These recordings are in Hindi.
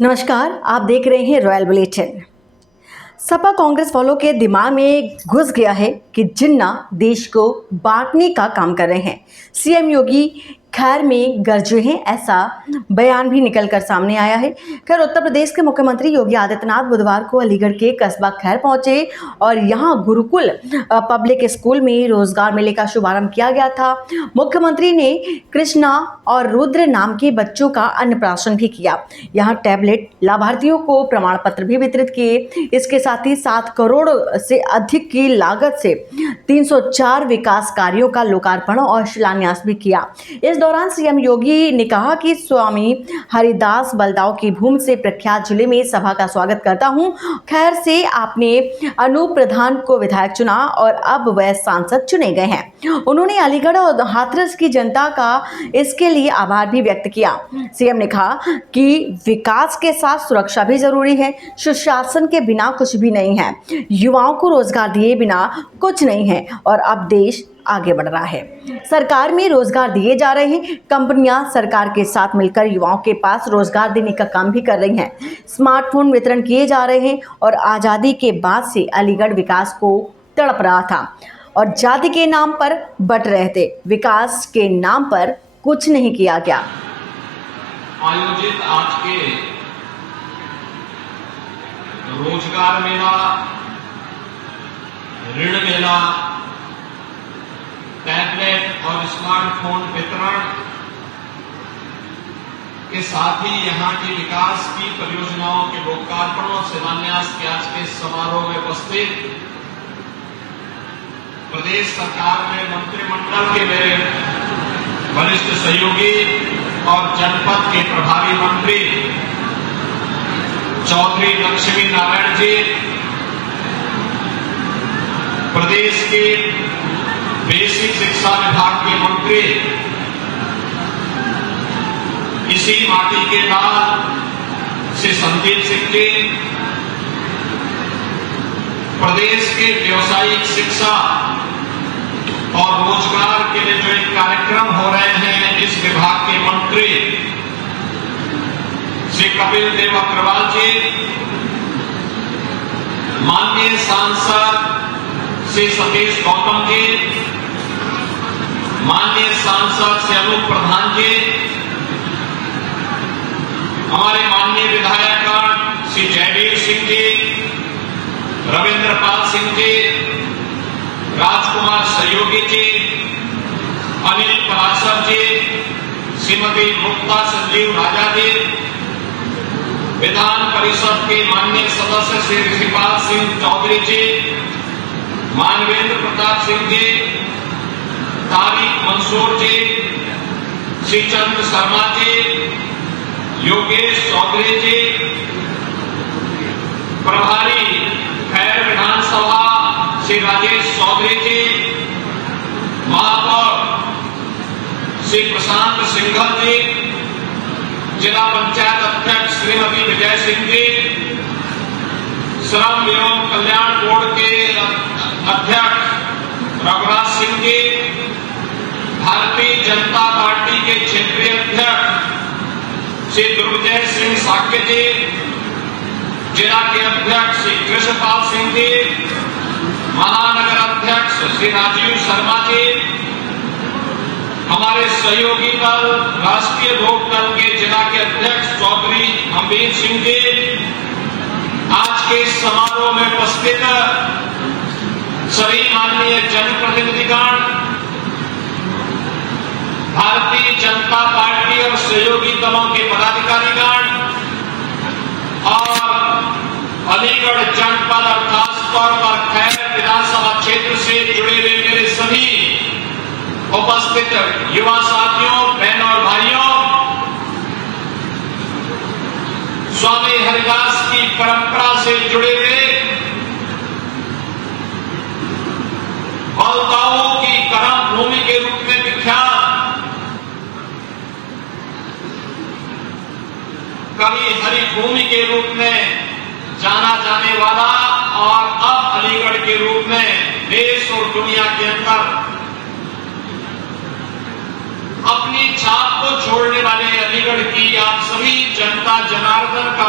नमस्कार, आप देख रहे हैं रॉयल बुलेटिन। सपा कांग्रेस वालों के दिमाग में घुस गया है कि जिन्ना देश को बांटने का काम कर रहे हैं। सीएम योगी खैर में गरजे हैं, ऐसा बयान भी निकलकर सामने आया है। खैर उत्तर प्रदेश के मुख्यमंत्री योगी आदित्यनाथ बुधवार को अलीगढ़ के कस्बा खैर पहुंचे और यहां गुरुकुल पब्लिक स्कूल में रोजगार मेले का शुभारंभ किया गया था। मुख्यमंत्री ने कृष्णा और रुद्र नाम के बच्चों का अन्नप्राशन भी किया। यहां टैबलेट, लाभार्थियों को प्रमाण पत्र भी वितरित किए। इसके साथ ही 7 करोड़ से अधिक की लागत से 304 विकास कार्यों का लोकार्पण और शिलान्यास भी किया। इस दौरान सीएम योगी ने कहा कि स्वामी हरिदास बलदाऊ की भूमि से प्रख्यात जिले में सभा का स्वागत करता हूं। खैर से आपने अनूप प्रधान को विधायक चुना और अब वह सांसद चुने गए हैं। उन्होंने अलीगढ़ और हाथरस की जनता का इसके लिए आभार भी व्यक्त किया। सीएम ने कहा कि विकास के साथ सुरक्षा भी जरूरी है। सुशासन के बिना कुछ भी नहीं है। युवाओं को रोजगार दिए बिना कुछ नहीं है और अब देश आगे बढ़ रहा है। सरकार में रोजगार दिए जा रहे हैं। कंपनियां सरकार के साथ मिलकर युवाओं के पास रोजगार देने का काम भी कर रही हैं। स्मार्टफोन वितरण किए जा रहे हैं और आज़ादी के बाद से अलीगढ़ विकास को तड़प रहा था और जाति के नाम पर बट रहे थे। विकास के नाम पर कुछ नहीं किया गया। आयोजित आज के रोजगार मेला, ऋण मेला, टैबलेट और स्मार्टफोन वितरण के साथ ही यहां की विकास की परियोजनाओं के लोकार्पण और शिलान्यास के आज के समारोह में उपस्थित प्रदेश सरकार में मंत्रिमंडल के मेरे वरिष्ठ सहयोगी और जनपद के प्रभारी मंत्री चौधरी लक्ष्मी नारायण जी, प्रदेश के बेसिक शिक्षा विभाग के मंत्री इसी माटी के लाल श्री संदीप सिंह जी, प्रदेश के व्यावसायिक शिक्षा और रोजगार के लिए जो एक कार्यक्रम हो रहे हैं इस विभाग के मंत्री श्री कपिल देव अग्रवाल जी, माननीय सांसद श्री सतीश गौतम जी, माननीय सांसद श्री अनूप प्रधान जी, हमारे माननीय विधायक श्री जयवीर सिंह जी, रविंद्र पाल सिंह जी, राजकुमार सहयोगी जी, अनिल पराशर जी, श्रीमती मुक्ता संजीव राजा जी, विधान परिषद के माननीय सदस्य श्री ऋषिपाल सिंह चौधरी जी, मानवेंद्र प्रताप सिंह जी, तारिक मंसूर जी, श्रीचंद्र शर्मा जी, योगेश चौधरी जी, प्रभारी खैर विधानसभा श्री राजेश चौधरी जी, महापौर श्री प्रशांत सिंघल जी, जिला पंचायत अध्यक्ष श्रीमती विजय सिंह जी, श्रम एवं कल्याण बोर्ड के अध्यक्ष रघुराज सिंह जी, भारतीय जनता पार्टी के क्षेत्रीय अध्यक्ष श्री दुर्विजय सिंह साक्य जी, जिला के अध्यक्ष श्री कृष्णपाल सिंह जी, महानगर अध्यक्ष श्री राजीव शर्मा जी, हमारे सहयोगी दल राष्ट्रीय लोक दल के जिला के अध्यक्ष चौधरी अमरीत सिंह जी, आज के समारोह में उपस्थित सभी माननीय जनप्रतिनिधिगण, भारतीय जनता पार्टी और सहयोगी दलों के पदाधिकारीगण और अलीगढ़ जनपद और खासतौर पर खैर विधानसभा क्षेत्र से जुड़े हुए मेरे सभी उपस्थित युवा साथियों, बहनों और भाइयों, स्वामी हरिदास की परंपरा से जुड़े हुए बलदाऊ की कर्म भूमि के रूप में विख्यात कवि हरि भूमि के रूप में जाना जाने वाला और अब अलीगढ़ के रूप में देश और दुनिया के अंदर अपनी छाप को छोड़ने वाले अलीगढ़ की आप सभी जनता जनार्दन का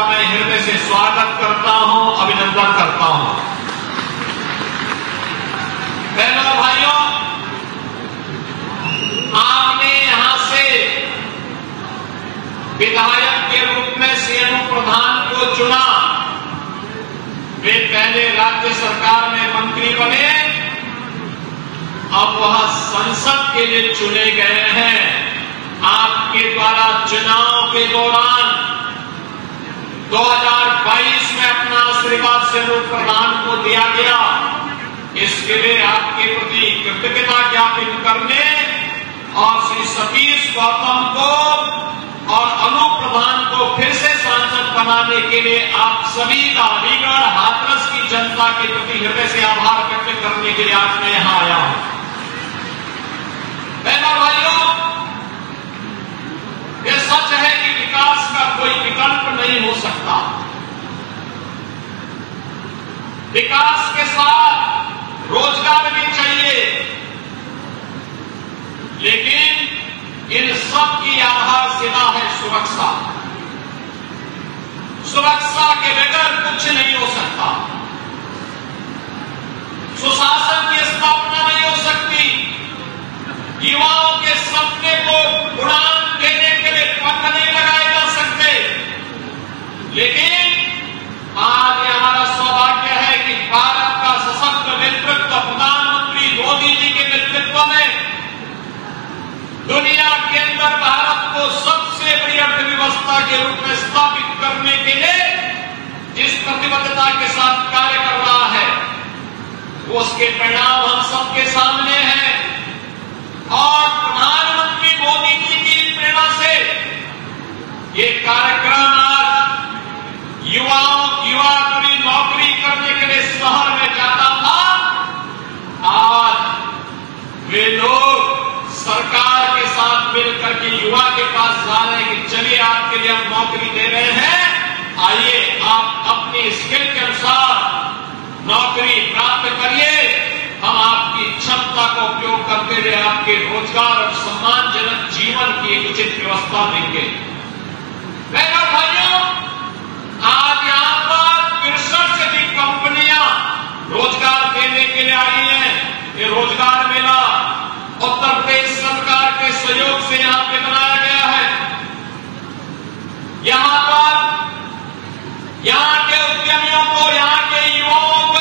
स्वागत करता हूं, अभिनंदन करता हूं। बहनों और भाइयों, आपने यहां से विधायक के रूप में सीएम प्रधान को चुना। वे पहले राज्य सरकार में मंत्री बने, अब वह संसद के लिए चुने गए हैं। आपके द्वारा चुनाव के दौरान 2022 में अपना आशीर्वाद सीएम प्रधान को दिया गया। इसके लिए आपके प्रति कृतज्ञता ज्ञापित करने और श्री सतीश गौतम को और अनूप प्रधान को फिर से सांसद बनाने के लिए आप सभी का अलीगढ़ हाथरस की जनता के प्रति हृदय से आभार व्यक्त करने के लिए आज मैं यहां आया हूं। बहनों और भाइयों, यह सच है कि विकास का कोई विकल्प नहीं हो सकता। विकास के साथ रोजगार भी चाहिए, लेकिन इन सब की आधारशिला है सुरक्षा। सुरक्षा के बगैर कुछ नहीं हो सकता। सुशासन की स्थापना नहीं हो सकती। युवाओं के सपने को उड़ान देने के लिए पंख नहीं लगाए जा सकते। लेकिन आज हमारा सौभाग्य है कि भारत का सशक्त नेतृत्व प्रधानमंत्री मोदी जी के नेतृत्व में दुनिया के अंदर भारत को सबसे बड़ी अर्थव्यवस्था के रूप में स्थापित करने के लिए जिस प्रतिबद्धता के साथ कार्य कर रहा है, उसके परिणाम हम सबके सामने हैं। और प्रधानमंत्री मोदी जी की प्रेरणा से ये कार्यक्रम आज युवा कभी नौकरी करने के लिए शहर में जाता था, आज वे लोग सरकार के साथ मिलकर के युवा के पास जा रहे हैं कि चलिए आपके लिए हम नौकरी दे रहे हैं, आइए आप अपनी स्किल के अनुसार नौकरी प्राप्त करिए, हम आपकी क्षमता का उपयोग करते हुए आपके रोजगार और सम्मानजनक जीवन की एक उचित व्यवस्था देंगे। बहनों और भाइयों, आज यहां पर 63 से अधिक कंपनियां रोजगार देने के लिए आई हैं। ये रोजगार मेला उत्तर प्रदेश सरकार के सहयोग से यहां पे बनाया गया है। यहां पर यहां के उद्यमियों को, यहां के युवाओं को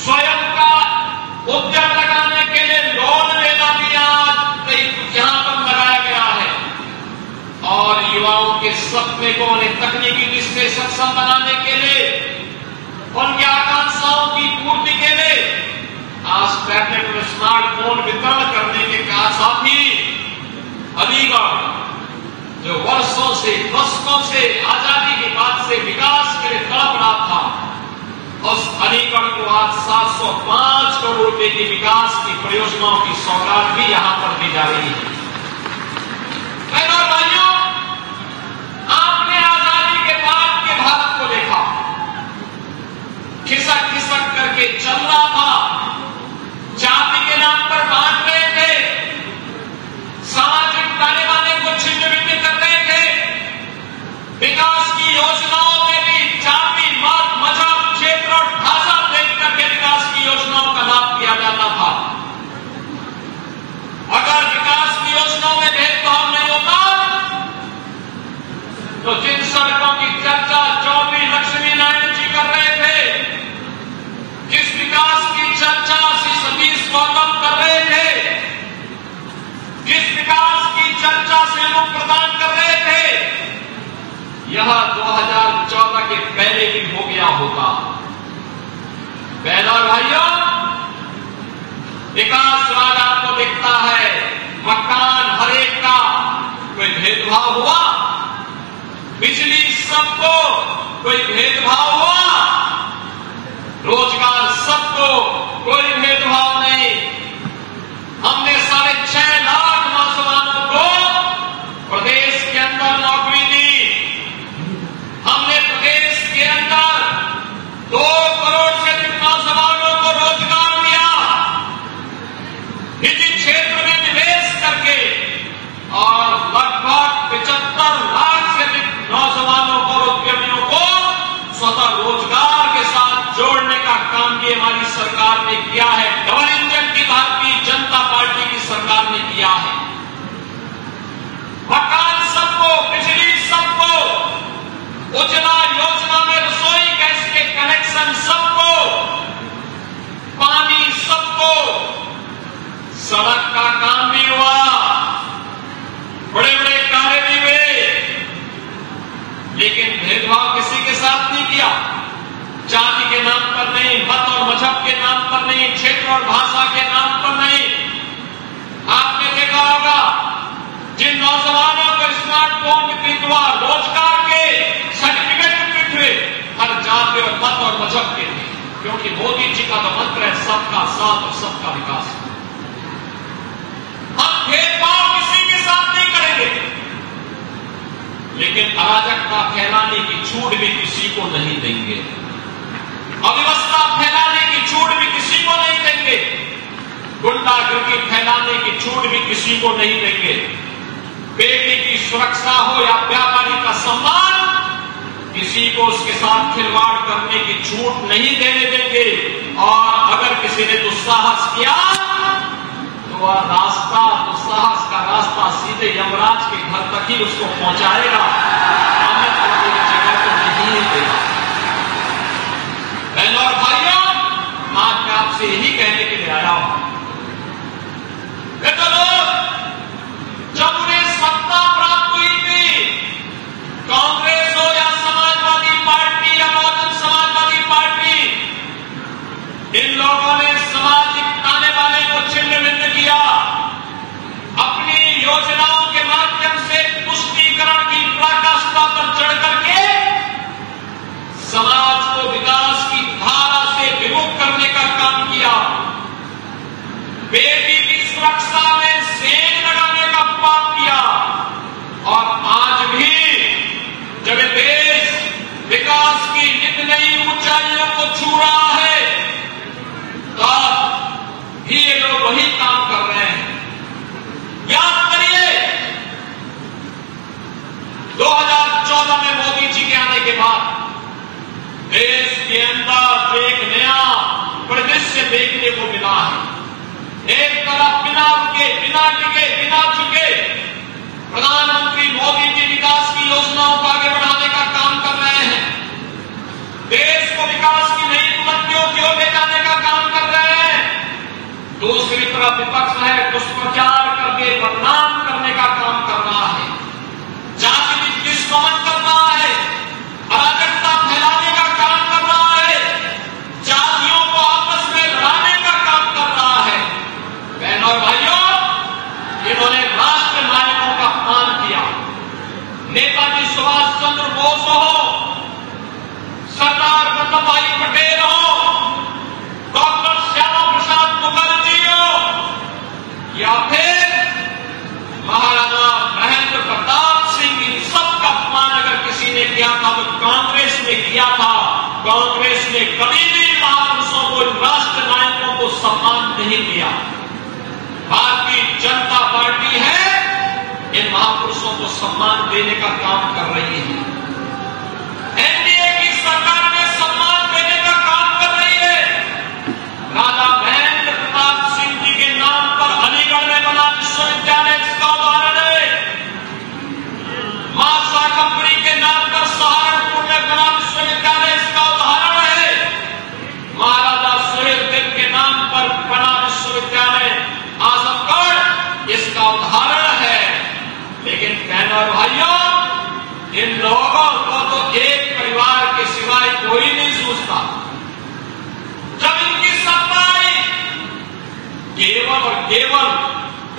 स्वयं का उद्यम लगाने के लिए लोन लेना भी आज यहां पर लगाया गया है। और युवाओं के सपने को उन्हें तकनीकी दृष्टि से सक्षम बनाने के लिए, उनकी आकांक्षाओं की पूर्ति के लिए आज टैबलेट और स्मार्टफोन वितरण करने के साथ ही अलीगढ़ जो वर्षों से, दशकों से, आजादी के बाद से विकास के लिए तड़प रहा था, उस अलीगढ़ को आज 705 करोड़ रुपए की विकास की परियोजनाओं की सौगात भी यहां पर दी जा रही है। बहनों और भाइयों, आपने आजादी के बाद के भारत को देखा, खिसक खिसक करके चल रहा था, जाति के नाम पर बांट रहे थे, सामाजिक ताने बाने को छिन्न भिन्न कर रहे थे, विकास की योजनाओं में भी जाति, मत, मजहब, क्षेत्र और भाषा देख करके विकास की योजनाओं का लाभ किया जाता था। अगर विकास की योजनाओं में भेदभाव नहीं होता तो जिन सड़कों की चर्चा चौधरी लक्ष्मी नारायण जी कर रहे थे, जिस विकास की चर्चा श्री सतीश गौतम कर रहे थे, जिस विकास की चर्चा से लोग प्रदान कर रहे थे, यह 2014 के पहले भी हो गया होगा। बहनों और भाइयों, विकास राज आपको दिखता है, मकान हर एक का, कोई भेदभाव हुआ, बिजली सबको, कोई भेदभाव हुआ, रोजगार सबको, कोई भेदभाव नहीं। हमने 6.5 लाख नौजवानों को प्रदेश के अंदर नौकरी दी। हमने प्रदेश के अंदर 2 करोड़ से अधिक नौजवानों को रोजगार दिया, निजी क्षेत्र में निवेश करके, और लगभग 75 लाख से अधिक नौजवानों को, उद्यमियों को मत और मजहब के नाम पर नहीं, क्षेत्र और भाषा के नाम पर नहीं। आपने देखा होगा जिन नौजवानों को स्मार्टफोन वितरित हुआ, रोजगार के सर्टिफिकेट वितरित हुए, हर जाति और मत और मजहब के थे, क्योंकि मोदी जी का तो मंत्र है सबका साथ और सबका विकास। हम भेदभाव किसी के साथ नहीं करेंगे, लेकिन अराजकता फैलाने की छूट भी किसी को नहीं देंगे, अव्यवस्था फैलाने की छूट भी किसी को नहीं देंगे, गुंडागर्दी फैलाने की छूट भी किसी को नहीं देंगे। बेटी की सुरक्षा हो या व्यापारी का सम्मान, किसी को उसके साथ खिलवाड़ करने की छूट नहीं देने देंगे। और अगर किसी ने दुस्साहस किया तो वह रास्ता, दुस्साहस का रास्ता सीधे यमराज के घर तक ही उसको पहुंचाएगा, हमें तो कोई जगह को नहीं देगा। बहनों और भाइयों, आज मैं आपसे यही कहने के लिए आया हूं, जब उन्हें सत्ता प्राप्त हुई थी, कांग्रेस हो या समाजवादी पार्टी या बहुजन समाजवादी पार्टी, इन लोगों ने सामाजिक ताने बाने को छिन्न भिन्न किया, अपनी योजनाओं के माध्यम से तुष्टीकरण की पराकाष्ठा पर चढ़ करके समाज को विकास की धारा से विमुख करने का काम किया। बेटी की सुरक्षा में सेंध लगाने का पाप किया। और आज भी जब देश विकास की नित नई ऊंचाइयों को छू रहा है, तब भी ये लोग वही काम कर रहे हैं। याद करिए 2014 में मोदी जी के आने के बाद देश के अंदर एक नया परिदृश्य देखने को मिला है। एक तरफ बिना रुके, बिना टिके, बिना झुके प्रधानमंत्री मोदी जी विकास की योजनाओं को आगे बढ़ाने का काम कर रहे हैं, देश को विकास की नई बुलंदियों की ओर ले जाने का काम कर रहे हैं। दूसरी तरफ विपक्ष है, दुष्प्रचार करके बदनाम करने का काम कर रहा है, जाति विद्वेष कर रहा है, अराजकता फैलाने का काम कर रहा है, जातियों को आपस में लड़ाने का काम कर रहा है। बहनों और भाइयों, इन्होंने राष्ट्र नायकों का अपमान किया। नेताजी सुभाष चंद्र बोस हो, सरदार वल्लभ भाई पटेल हो, डॉक्टर श्यामा प्रसाद मुखर्जी हो, या फिर महाराणा महेंद्र प्रताप सिंह, इन सबका अपमान अगर किसी ने किया था तो कांग्रेस ने किया था। कांग्रेस ने कभी भी महापुरुषों को, राष्ट्र नायकों को सम्मान नहीं दिया। भारतीय जनता पार्टी है, इन महापुरुषों को सम्मान देने का काम कर रही है। एनडीए की सरकार में सम्मान देने का काम कर रही है। राजा महेंद्र प्रताप सिंह जी के नाम पर अलीगढ़ में बना विश्वविद्यालय इसका उदाहरण है। मां शाकंभरी के नाम पर सहारनपुर में बना विश्वविद्यालय इसका उदाहरण है। महाराजा सुहेलदेव के नाम पर बना विश्वविद्यालय आजमगढ़ इसका उदाहरण है। लेकिन बहनों और भाइयों, इन लोगों को तो एक परिवार के सिवाय कोई नहीं सोचता। जब इनकी सत्ता आई, केवल और केवल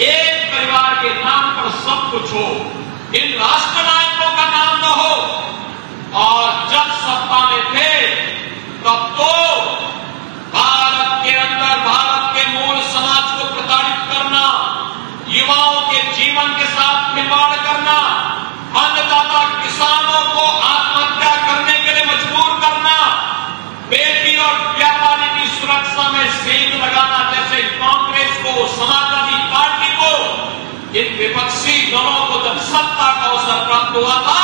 एक परिवार के नाम पर सब कुछ हो, इन राष्ट्र नायकों का नाम न हो। और जब सत्ता में थे तब तो भारत के अंदर भारत के मूल समाज को प्रताड़ित करना, युवाओं के जीवन के साथ खिलवाड़ करना, अन्नदाता किसानों को आत्महत्या करने के लिए मजबूर करना, बेटी और व्यापारी की सुरक्षा में सेंध लगाना, जैसे कांग्रेस को, समाजवादी पार्टी को, इन विपक्षी दलों को जब सत्ता का अवसर प्राप्त हुआ था,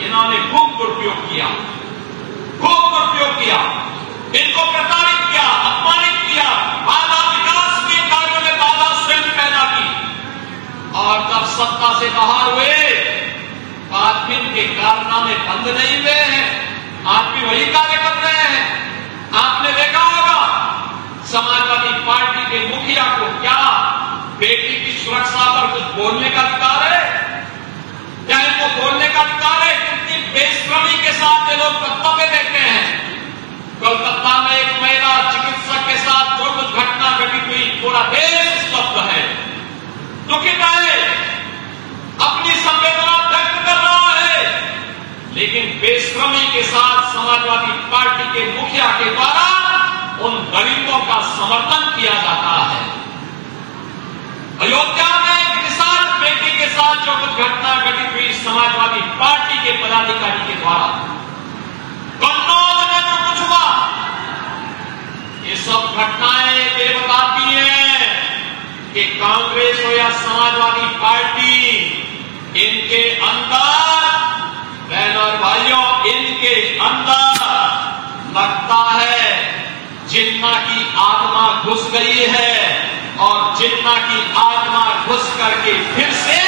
इन्होंने खूब दुरुपयोग किया, खूब दुरुपयोग किया, इनको प्रताड़ित किया, अपमानित किया, बाधा विकास के कार्यों में बाधा स्वयं पैदा की। और जब सत्ता से बाहर हुए, आज भी इनके कारनामे बंद नहीं हुए हैं, आज भी वही कार्य कर रहे हैं। आपने देखा होगा समाजवादी पार्टी के मुखिया को क्या बेटी की सुरक्षा पर कुछ बोलने का अधिकार है? क्या इनको बोलने का अधिकार है? कितनी बेशर्मी के साथ ये लोग कर्तव्य देते हैं। कोलकाता में एक महिला पूरा देश स्तब्ध है, दुखित है, अपनी संवेदना व्यक्त कर रहा है, लेकिन बेशर्मी के साथ समाजवादी पार्टी के मुखिया के द्वारा उन गरीबों का समर्थन किया जाता है। अयोध्या में एक निषाद बेटी के साथ जो कुछ घटना घटित हुई समाजवादी पार्टी के पदाधिकारी के द्वारा, कन्नौज में जो कुछ हुआ, ये सब घटनाएं ये बताती हैं कि कांग्रेस हो या समाजवादी पार्टी, इनके अंदर बहन और भाइयों, इनके अंदर लगता है जिन्ना की आत्मा घुस गई है, और जिन्ना की आत्मा घुस करके फिर से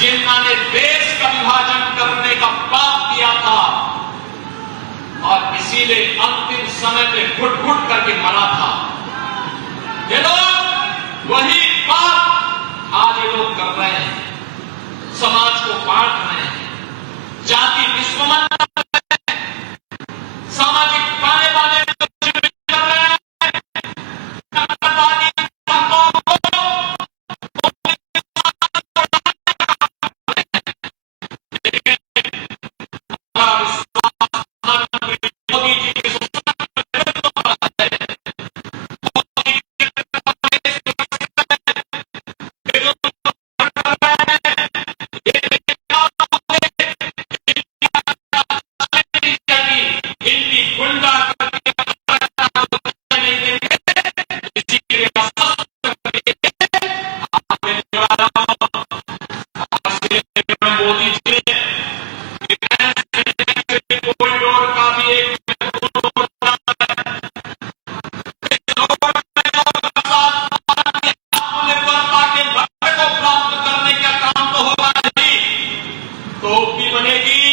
जिन्ना ने देश का विभाजन करने का पाप किया था, और इसीलिए अंतिम समय में घुट घुट करके मरा था। ये लोग वही पाप आज ये लोग कर रहे हैं, समाज को बांट रहे हैं, जाति दुश्मन सामाजिक पाने वाले कर रहे हैं, मोदी जी के मोदी जी कॉरिडोर का भी एक आत्मनिर्भरता के लक्ष्य को प्राप्त करने का काम तो होगा नहीं, टोपी बनेगी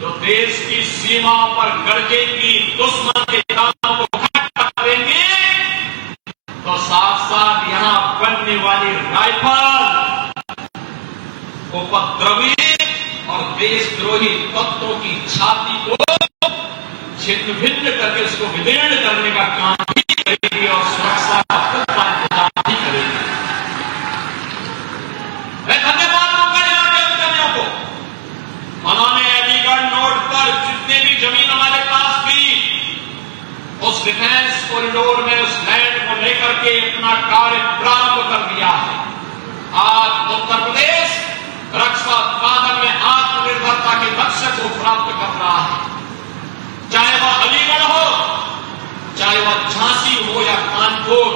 तो देश की सीमा पर गरजेंगी, दुश्मन के कामों को खत्म करेंगे, तो साथ साथ यहां बनने वाली राइफल उपद्रवी और देशद्रोही तत्वों की छाती को छिन्न भिन्न करके उसको विदीर्ण करने का काम भी करेगी, और सुरक्षा का पूरा इंतजाम भी करेगी। मैं धन्यवाद दूंगा यहाँ के उद्यमियों को, उन्होंने अलीगढ़ नोड पर जितने भी जमीन हमारे पास थी, उस डिफेंस कॉरिडोर में उस लैंड को लेकर के अपना कार्य प्रारंभ कर दिया है। आज उत्तर प्रदेश रक्षा उत्पादन में आत्मनिर्भरता के लक्ष्य को प्राप्त कर रहा है, चाहे वह अलीगढ़ हो, चाहे वह झांसी हो या कानपुर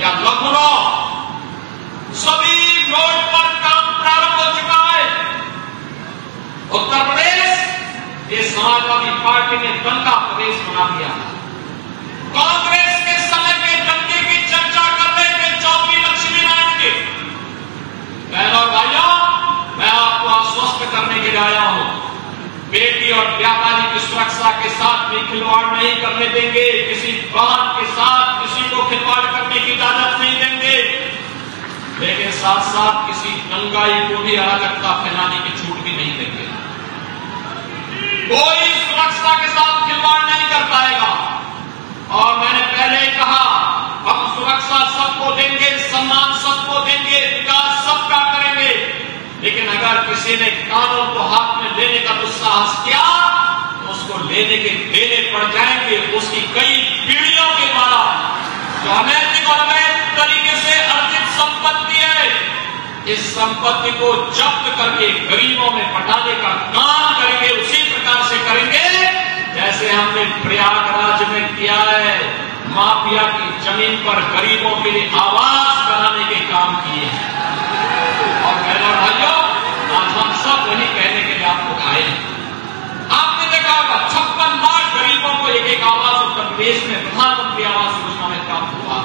या लखनऊ, सभी रोड पर काम प्रारंभ हो चुका है। उत्तर प्रदेश ये समाजवादी पार्टी ने दंगा प्रदेश बना दिया। कांग्रेस के समय के दंगे की चर्चा कर रहे थे चौधरी लक्ष्मी नारायण के। बहनों और भाइयों, मैं आपको आश्वस्त करने के लिए आया हूं, बेटी और व्यापारी की सुरक्षा के साथ भी खिलवाड़ नहीं करने देंगे, किसी बहन के साथ किसी को खिलवाड़ करने की इजाजत नहीं देंगे, लेकिन साथ साथ किसी दंगाई को भी अराजकता फैलाने की छूट भी नहीं देंगे। कोई सुरक्षा के साथ खिलवाड़ नहीं कर पाएगा, और मैंने पहले ही कहा, हम सुरक्षा सबको देंगे, सम्मान सबको देंगे, विकास सबका करेंगे, लेकिन अगर किसी ने कानून को हाथ में लेने का दुस्साहस किया तो उसको लेने के देने पड़ जाएंगे। उसकी कई पीढ़ियों के द्वारा जो अनैतिक और अवैध तरीके से अर्जित संपत्ति है, इस संपत्ति को जब्त करके गरीबों में बंटाने का काम करेंगे। उसी प्रकार से करेंगे जैसे हमने प्रयागराज में किया है, माफिया की जमीन पर गरीबों के लिए आवास बनाने के काम किए हैं। और बहनों भाइयों, आज हम सब वही कहने के लिए आपको आए हैं। आपने देखा होगा 56 लाख गरीबों को एक एक आवास उत्तर प्रदेश में प्रधानमंत्री आवास योजना में प्राप्त हुआ।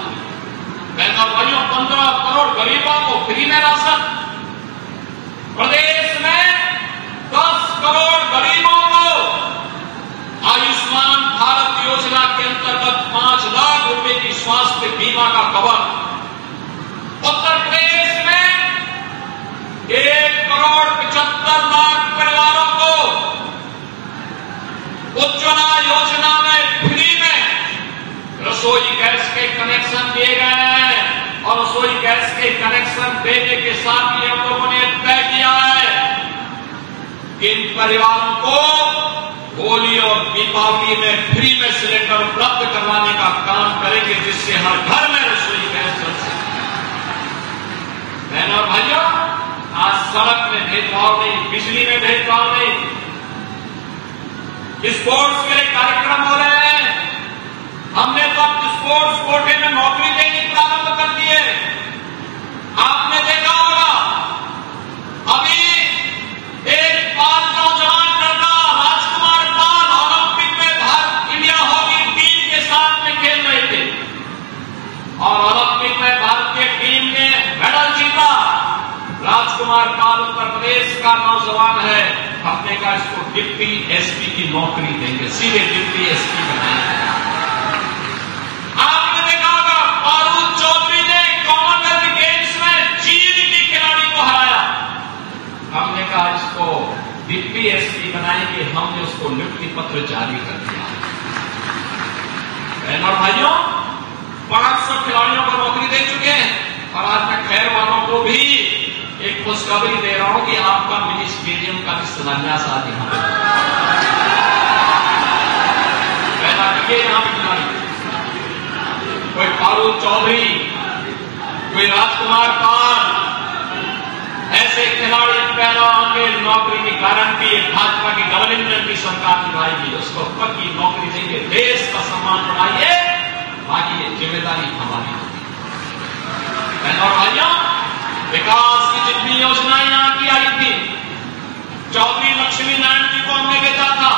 बहनों भाइयों, 15 करोड़ गरीबों को फ्री में राशन, प्रदेश में 10 करोड़ गरीबों को आयुष्मान भारत योजना के अंतर्गत 5 लाख रुपए की स्वास्थ्य बीमा का कवर, उत्तर प्रदेश में 1,75,00,000 परिवारों को उज्ज्वला योजना में फ्री में रसोई गैस के कनेक्शन इन परिवारों को होली और दीपावली में फ्री में सिलेंडर उपलब्ध करवाने का काम करेंगे, जिससे हर घर में रसोई गैस चल सके। बहनों और भाइयों, आज सड़क में भेदभाव नहीं, बिजली में भेदभाव नहीं, स्पोर्ट्स के लिए कार्यक्रम हो रहे हैं। हमने तो अब स्पोर्ट्स कोटे में नौकरी देनी प्रारंभ कर दी है। आपने देखा होगा, अभी एक पाल नौजवान लड़का राजकुमार पाल ओलंपिक में भारत इंडिया हॉकी टीम के साथ में खेल रहे थे और ओलंपिक में भारतीय टीम ने मेडल जीता। राजकुमार पाल उत्तर प्रदेश का नौजवान है। हमने कहा इसको डिप्टी एसपी की नौकरी देंगे, सीधे डिप्टी एसपी बनाएंगे। आपने देखा होगा, पारुल चौधरी ने कॉमनवेल्थ गेम्स में चीन की खिलाड़ी को हराया। हमने कहा इसको डिप्टी एसपी बनाएंगे, हमने उसको नियुक्ति पत्र जारी कर दिया। बहनों और भाइयों, 500 खिलाड़ियों को नौकरी दे चुके हैं और आज मैं खैर वालों को भी एक खुशखबरी दे रहा हूं कि आपका मिनी स्टेडियम का भी शिलान्यास आज यहां पर पैदा किए। यहां पर खिलाड़ी कोई पारुल चौधरी, कोई राजकुमार पाल, ऐसे खिलाड़ी पैदा होंगे। नौकरी की गारंटी भाजपा की डबल इंजन की सरकार निभाएगी, उसको पक्की नौकरी देंगे। देश का सम्मान बढ़ाइए, बाकी ये जिम्मेदारी हमारी होगी। बहनों और भाइयों, विकास की जितनी योजनाएं यहां की आई थी, चौधरी लक्ष्मी नारायण जी को हमने भेजा था,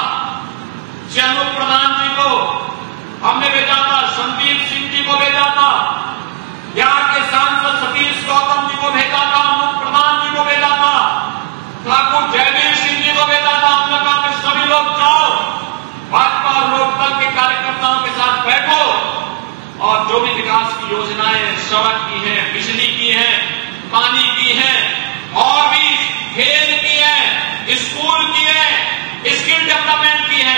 चैनू प्रधान जी को हमने भेजा था, संदीप सिंह जी को भेजा था, यहाँ के सांसद सतीश गौतम जी को भेजा था, मुख्य प्रधान जी को भेजा था, ठाकुर जयवीर सिंह जी को भेजा था। हमने कहा कि सभी लोग जाओ, भाजपा और लोकदल के कार्यकर्ताओं के साथ बैठो और जो भी विकास की योजनाएं सड़क की हैं, बिजली की हैं, पानी की है और भी खेल की है, स्कूल की है, स्किल डेवलपमेंट की है,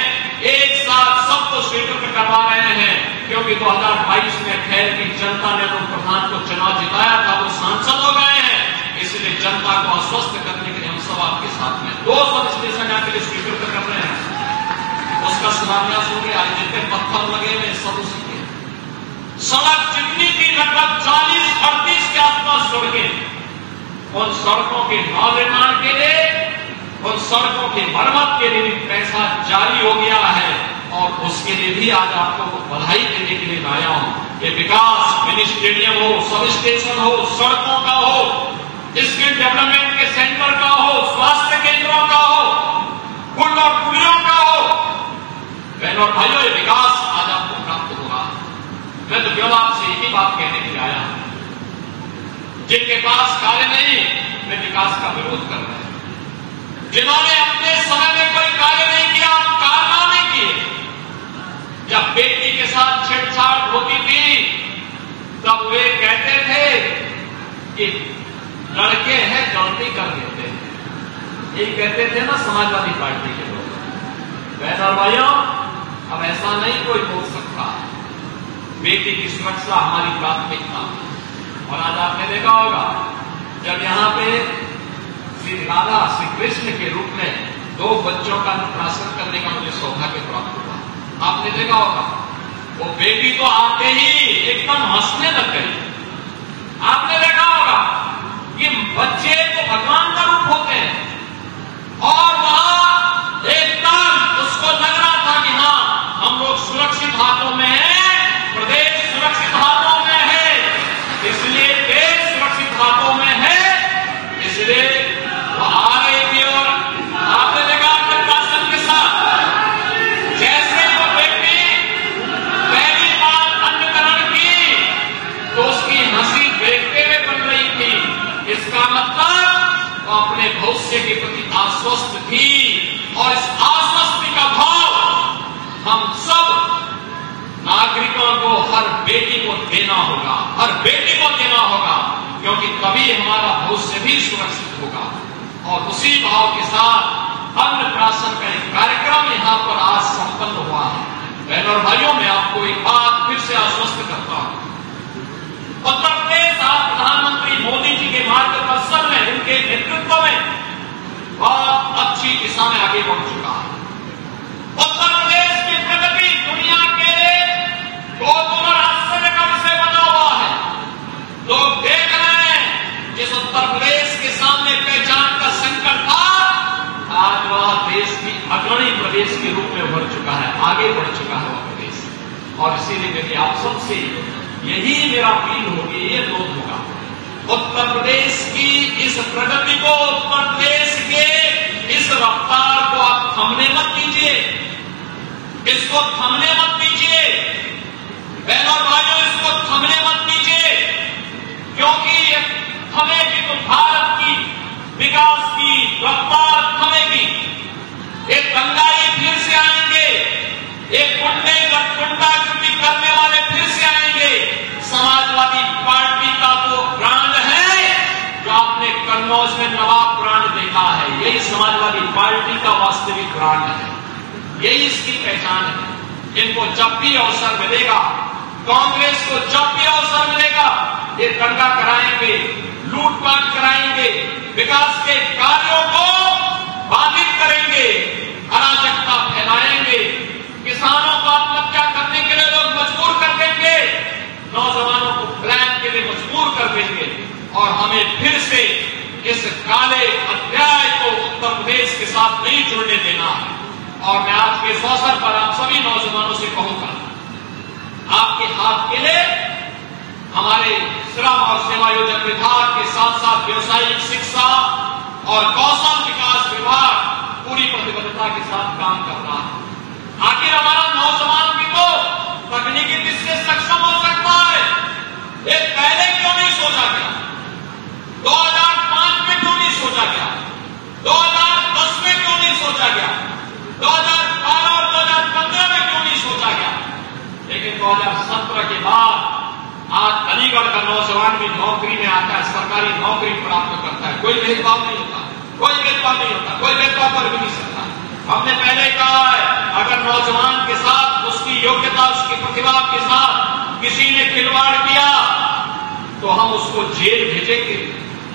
एक साथ सबको स्वीकृत करवा रहे हैं। क्योंकि 2022 में खैर की जनता ने उन प्रधान को चुनाव जिताया था, वो सांसद हो गए हैं, इसलिए जनता को आश्वस्त करने के लिए हम सब आपके साथ में 2 सब स्टेशन आके लिए स्वीकृत कर रहे हैं। उसका शिलान्यास हो गया, जितने पत्थर लगे हुए सब उसी के। सड़क जितनी भी लगभग 40-38 के आसपास सड़कें, उन सड़कों के नवनिर्माण के लिए, उन सड़कों की मरम्मत के लिए भी पैसा जारी हो गया है और उसके लिए भी आज आपको बधाई देने के लिए आया हूं। ये विकास मिनी स्टेडियम हो, सब स्टेशन हो, सड़कों का हो, स्किल डेवलपमेंट के सेंटर का हो, स्वास्थ्य केंद्रों का हो, पुल और पुलियों का हो। बहनों और भाइयों, ये विकास आज आपको प्राप्त होगा। मैं तो केवल आपसे एक ही बात कहने के लिए आया हूं, जिनके पास कार्य नहीं वे विकास का विरोध कर रहे हैं। जिन्होंने अपने समय में कोई कार्य नहीं किया, कारनामे किए। जब बेटी के साथ छेड़छाड़ होती थी तब वे कहते थे कि लड़के हैं, गलती कर देते हैं, ये कहते थे ना समाजवादी पार्टी के लोग। बहनों और भाइयों, अब ऐसा नहीं कोई बोल सकता। बेटी की सुरक्षा हमारी प्राथमिकता। और आज आपने देखा होगा, जब यहां पे श्री राधा श्री कृष्ण के रूप में 2 बच्चों का अन्नप्राशन करने का मुझे सौभाग्य प्राप्त हुआ। आपने देखा होगा, वो बेटी तो आते ही एकदम हंसने लग गई। आपने देखा होगा कि बच्चे तो भगवान का रूप होते हैं और वहां एकदम उसको लग रहा था कि हाँ, हम लोग सुरक्षित हाथों में हैं, प्रदेश सुरक्षित हाथों में है, इसलिए देश सुरक्षित हाथों में है, इसलिए वो आ रही थी। और आपने देखा अपने शासन के साथ जैसे वो बेटी पहली बार अन्न ग्रहण की तो उसकी हंसी देखते हुए बन रही थी। इसका मतलब वो अपने भविष्य के प्रति आश्वस्त थी और इस आश्वस्ति का भाव हम सब नागरिकों को, हर बेटी को देना होगा, हर बेटी को देना होगा, क्योंकि तभी हमारा भविष्य भी सुरक्षित होगा। और उसी भाव के साथ अन्नप्राशन का एक कार्यक्रम यहाँ पर आज संपन्न हुआ है। बहनों और भाइयों, मैं आपको एक बात फिर से आश्वस्त करता हूं, उत्तर प्रदेश आज प्रधानमंत्री मोदी जी के मार्गदर्शन में, उनके नेतृत्व में बहुत अच्छी अच्छी दिशा में आगे बढ़ चुका है। उत्तर प्रदेश की प्रगति दुनिया के कौतूहल और आश्चर्य का विषय बना हुआ है। लोग देख रहे हैं जिस उत्तर प्रदेश के सामने पहचान का संकट था, आज वह देश की अग्रणी प्रदेश के रूप में उभर चुका है, आगे बढ़ चुका है वह प्रदेश। और इसीलिए मेरी आप सबसे यही मेरा अपील होगी, ये अनुरोध होगा, उत्तर प्रदेश की इस प्रगति को, उत्तर प्रदेश के इस रफ्तार को आप थमने मत दीजिए, इसको थमने मत दीजिए बहनों और भाइयों, इसको थमने मत दीजिए, क्योंकि ये थमेगी तो भारत की विकास की रफ्तार थमेगी। एक दंगाई फिर से आएंगे, एक गुंडागर्दी करने वाले फिर से आएंगे। समाजवादी पार्टी का वो ब्रांड है जो आपने कन्नौज में नवाब ब्रांड देखा है, यही समाजवादी पार्टी का वास्तविक ब्रांड है, यही इसकी पहचान है। इनको जब भी अवसर मिलेगा, कांग्रेस को जब भी अवसर मिलेगा, ये दंगा कराएंगे, लूटपाट कराएंगे, विकास के कार्यों को बाधित करेंगे, अराजकता फैलाएंगे, किसानों को आत्महत्या करने के लिए लोग मजबूर कर देंगे, नौजवानों को ब्लैक के लिए मजबूर कर देंगे, और हमें फिर से इस काले अध्याय को उत्तर प्रदेश के साथ नहीं जुड़ने देना है। और मैं आज के इस अवसर पर आप सभी नौजवानों से कहूंगा, आपके हाथ के लिए हमारे श्रम और सेवा योजना विभाग के साथ साथ व्यवसायिक शिक्षा और कौशल विकास विभाग पूरी प्रतिबद्धता के साथ काम कर रहा है। आखिर हमारा नौजवान भी तो तकनीकी दृष्टि से सक्षम हो सकता है, ये पहले क्यों नहीं सोचा गया? 2005 में क्यों नहीं सोचा गया? 2010 में क्यों नहीं सोचा गया? 2012 और 2015 में क्यों नहीं सोचा गया? लेकिन 2017 के बाद आज अलीगढ़ का नौजवान भी नौकरी में आता है, सरकारी नौकरी प्राप्त करता है, कोई भेदभाव नहीं होता, कोई भेदभाव नहीं होता, कोई भेदभाव कर भी नहीं सकता। हमने पहले कहा है, अगर नौजवान के साथ उसकी योग्यता, उसकी प्रतिभा के साथ किसी ने खिलवाड़ किया तो हम उसको जेल भेजेंगे,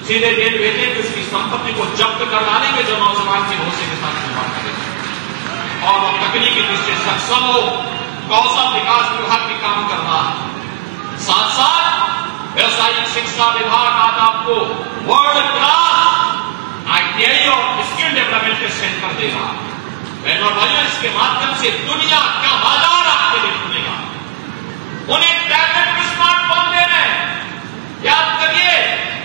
सीधे जेल भेजेंगे, उसकी संपत्ति को जब्त कर डालेंगे जो नौजवान के भरोसे के साथ खिलवाड़ करेगा। और वो तकनीकी दृष्टि से सक्षम हो, कौशल विकास विभाग भी काम कर रहा है, साथ साथ व्यवसायिक शिक्षा विभाग आज आपको वर्ल्ड क्लास आईटीआई और स्किल डेवलपमेंट सेंटर दे रहा है। बहनों और भाइयों, इसके माध्यम से दुनिया का बाजार आपके लिए खुलेगा। उन्हें टैबलेट में स्मार्टफोन दे रहे हैं, याद करिए,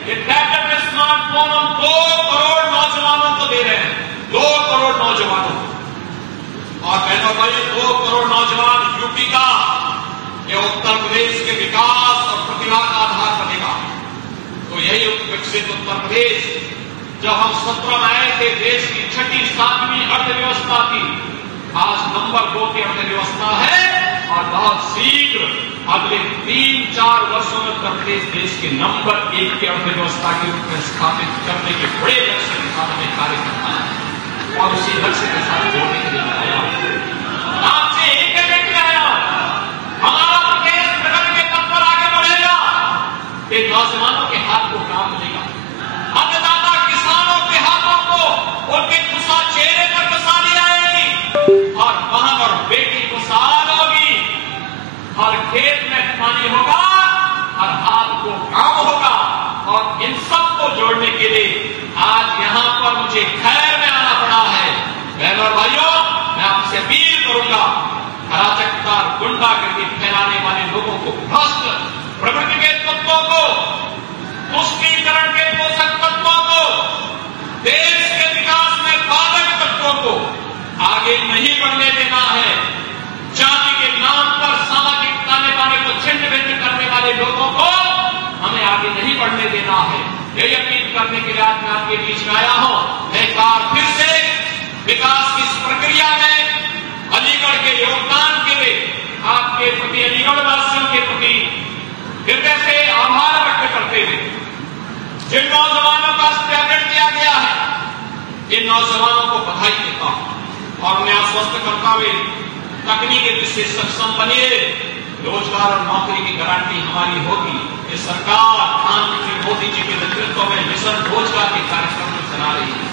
ये टैबलेट में स्मार्टफोन हम 2 करोड़ नौजवानों को दे रहे हैं, 2 करोड़ नौजवानों को। और बहनों और भाइयों, 2 करोड़ नौजवान यूपी का, ये उत्तर प्रदेश के विकास और प्रतिभा का आधार बनेगा। तो यही विकसित उत्तर प्रदेश, जब हम 17 में आए थे, देश की 6ठी 7वीं अर्थव्यवस्था थी, आज नंबर 2 की अर्थव्यवस्था है, और बहुत शीघ्र अगले 3-4 वर्षों में उत्तर प्रदेश देश के नंबर 1 की अर्थव्यवस्था के रूप में स्थापित करने के बड़े लक्ष्य के साथ हमें कार्य करना है। और उसी लक्ष्य के साथ जोड़ने के लिए आया आपसे एक आया, हमारा प्रदेश प्रगति के पथ पर आगे बढ़ेगा, ये नौजवानों के हाथ को काम मिलेगा, अन्नदाता किसानों के हाथों को उनके खुशहाल चेहरे पर खुशहाली आएगी, और बहन और बेटी खुशहाल होगी, हर खेत में पानी होगा, हर हाथ को काम होगा। और इन सबको जोड़ने के लिए आज यहां पर मुझे खैर में आना पड़ा है। बहनों और भाइयों, मैं आपसे अपील करूंगा, अराजकता, गुंडागर्दी फैलाने वाले लोगों को, भ्रष्ट प्रवृत्ति के तत्वों को, तुष्टीकरण के पोषक तत्वों को, देश के विकास में बाधक तत्वों को आगे नहीं बढ़ने देना है। जाति के नाम पर सामाजिक ताने बाने को छिन्न भिन्न करने वाले लोगों को हमें आगे नहीं बढ़ने देना है। यही अपील करने के लिए आज मैं आपके बीच में आया हूं। मैं एक बार फिर से विकास की इस प्रक्रिया में अलीगढ़ के योगदान के लिए आपके प्रति, अलीगढ़ वासियों के प्रति हृदय से आभार व्यक्त करते हुए, जिन नौजवानों का टैबलेट दिया गया है, इन नौजवानों को बधाई देता हूं और उन्हें आश्वस्त करता हुए तकनीकी दृष्टि से सक्षम बनिए, रोजगार और नौकरी की गारंटी हमारी होगी। ये सरकार प्रधानमंत्री मोदी जी के नेतृत्व में मिशन रोजगार के कार्यक्रम चला रही है।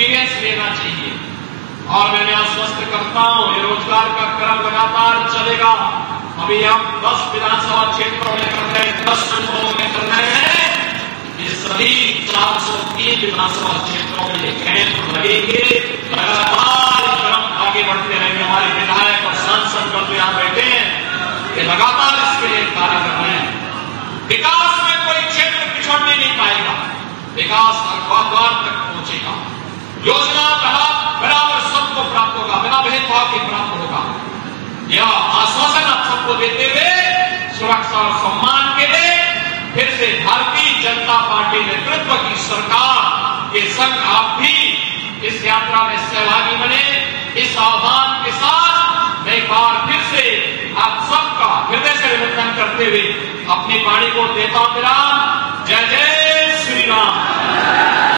एक्सपीरियंस लेना चाहिए। और मैं आश्वस्त करता हूं, ये रोजगार का क्रम लगातार चलेगा। अभी हम 10 विधानसभा क्षेत्रों में कर रहे हैं, 10 मंडलों में कर रहे हैं। ये सभी 403 विधानसभा क्षेत्रों में ये कैंप लगेंगे। लगातार क्रम आगे बढ़ते रहेंगे। हमारे विधायक और सांसद जो यहां बैठे हैं, ये लगातार इसके लिए कार्य कर रहे हैं। विकास में कोई क्षेत्र पिछड़ने नहीं पाएगा। विकास हर द्वार तक पहुंचेगा। योजना का लाभ बराबर सबको प्राप्त होगा, बिना भेदभाव के प्राप्त होगा। यह आश्वासन आप सबको देते हुए सुरक्षा और सम्मान के लिए फिर से भारतीय जनता पार्टी नेतृत्व की सरकार के संग आप भी इस यात्रा में सहभागी बने। इस आह्वान के साथ मैं एक बार फिर से आप सबका हृदय से अभिनंदन करते हुए अपनी वाणी को देता हूं विराम। जय जय